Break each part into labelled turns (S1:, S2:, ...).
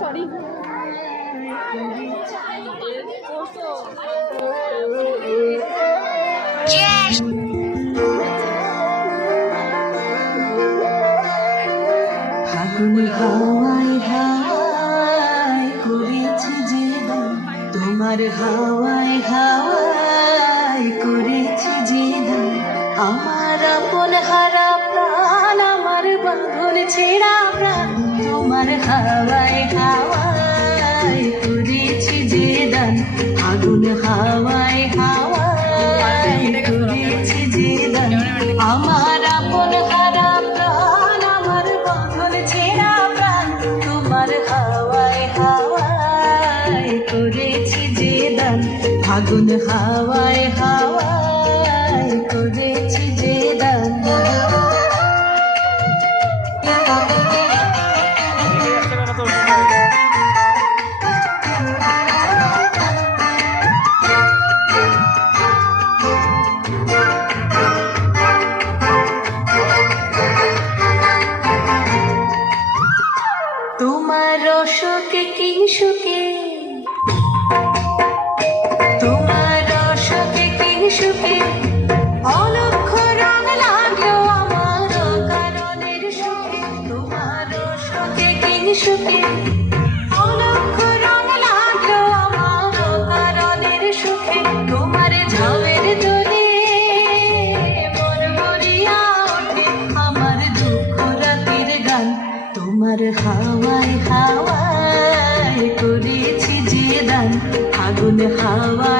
S1: Sorry
S2: ফাগুন হাওয়ায় হাওয়ায় করেছি যে তোমার হাওয়ায় হাওয়ায় করেছি যে আমার আপন হারা প্রাণ, আমার বাঁধন ছেঁড়া তোমার হাওয়ায় হাওয়ায় করেছি যে দান। আগুন হাওয়ায় হাওয়ায় করেছি যে দান। আমার আপন হারা প্রাণ, আমার বাঁধন ছেঁড়া প্রাণ, তোমার হাওয়ায় হাওয়ায় করেছি যে দান। ফাগুন হাওয়ায় হাওয়ায় সুখে। অলক্ষ রং লাগল মরিয়া আমার রাতের গান তোমার হাওয়ায় হাওয়ায় করেছি যে দান। আগুন হাওয়ায় হাওয়ায়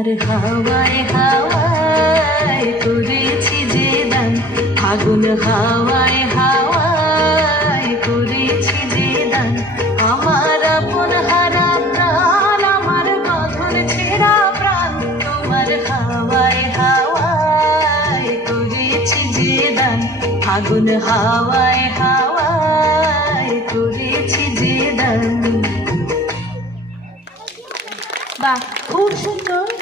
S2: তোমার হাওয়ায় হাওয়ায় করেছি যে দান। আগুন হাওয়ায় হাওয়ায় করেছি যে দান। আমার আপন হারা প্রাণ, আমার বাঁধন ছেঁড়া প্রাণ। তোমার হাওয়ায় হাওয়ায় করেছি যে দান। আগুন হাওয়ায় হাওয়ায় করেছি যে দান।
S1: বাহ, খুব সুন্দর।